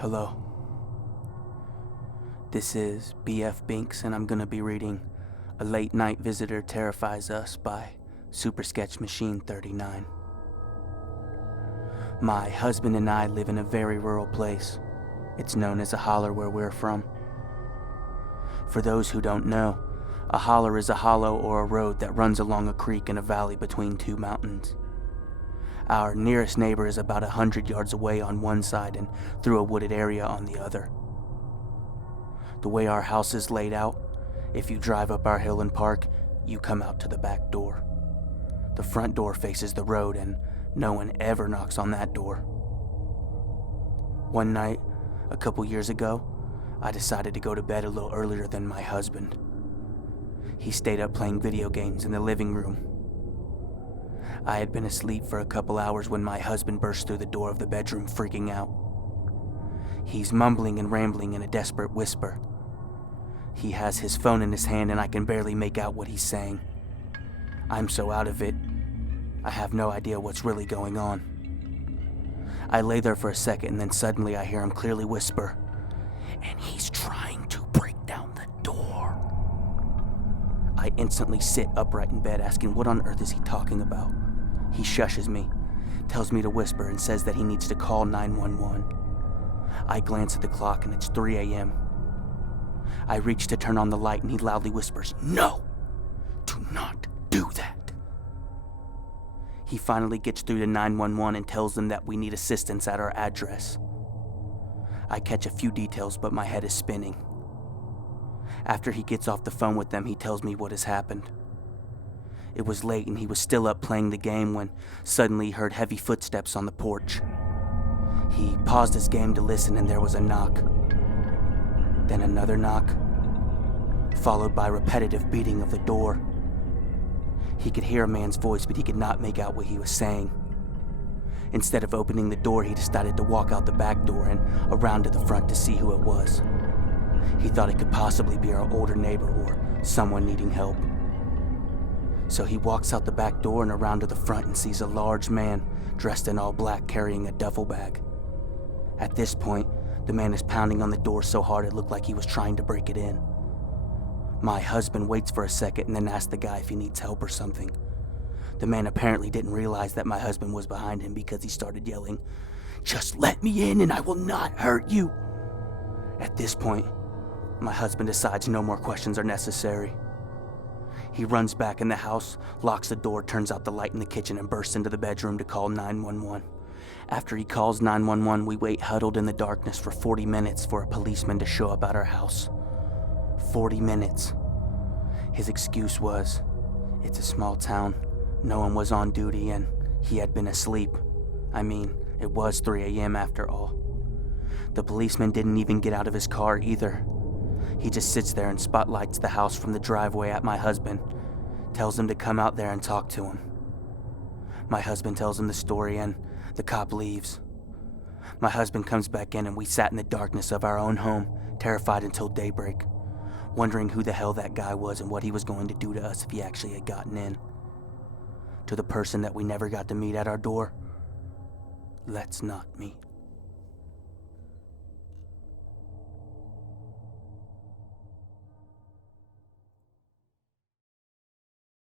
Hello. This is BF Binx, and I'm gonna be reading A Late Night Visitor Terrifies Us by Super Sketch Machine 39. My husband and I live in a very rural place. It's known as a holler where we're from. For those who don't know, a holler is a hollow or a road that runs along a creek in a valley between two mountains. Our nearest neighbor is about 100 yards away on one side and through a wooded area on the other. The way our house is laid out, if you drive up our hill and park, you come out to the back door. The front door faces the road and no one ever knocks on that door. One night, a couple years ago, I decided to go to bed a little earlier than my husband. He stayed up playing video games in the living room. I had been asleep for a couple hours when my husband burst through the door of the bedroom, freaking out. He's mumbling and rambling in a desperate whisper. He has his phone in his hand and I can barely make out what he's saying. I'm so out of it, I have no idea what's really going on. I lay there for a second and then suddenly I hear him clearly whisper, "And he's trying to break down the door." I instantly sit upright in bed asking what on earth is he talking about. He shushes me, tells me to whisper, and says that he needs to call 911. I glance at the clock and it's 3 a.m. I reach to turn on the light and he loudly whispers, "No! Do not do that!" He finally gets through to 911 and tells them that we need assistance at our address. I catch a few details, but my head is spinning. After he gets off the phone with them, he tells me what has happened. It was late and he was still up playing the game when suddenly he heard heavy footsteps on the porch. He paused his game to listen and there was a knock. Then another knock, followed by repetitive beating of the door. He could hear a man's voice, but he could not make out what he was saying. Instead of opening the door, he decided to walk out the back door and around to the front to see who it was. He thought it could possibly be our older neighbor or someone needing help. So he walks out the back door and around to the front and sees a large man dressed in all black carrying a duffel bag. At this point, the man is pounding on the door so hard it looked like he was trying to break it in. My husband waits for a second and then asks the guy if he needs help or something. The man apparently didn't realize that my husband was behind him because he started yelling, "Just let me in and I will not hurt you." At this point, my husband decides no more questions are necessary. He runs back in the house, locks the door, turns out the light in the kitchen, and bursts into the bedroom to call 911. After he calls 911, we wait huddled in the darkness for 40 minutes for a policeman to show up at our house. 40 minutes. His excuse was, it's a small town, no one was on duty, and he had been asleep. I mean, it was 3 a.m. after all. The policeman didn't even get out of his car either. He just sits there and spotlights the house from the driveway at my husband, tells him to come out there and talk to him. My husband tells him the story and the cop leaves. My husband comes back in and we sat in the darkness of our own home, terrified until daybreak, wondering who the hell that guy was and what he was going to do to us if he actually had gotten in. To the person that we never got to meet at our door, let's not meet.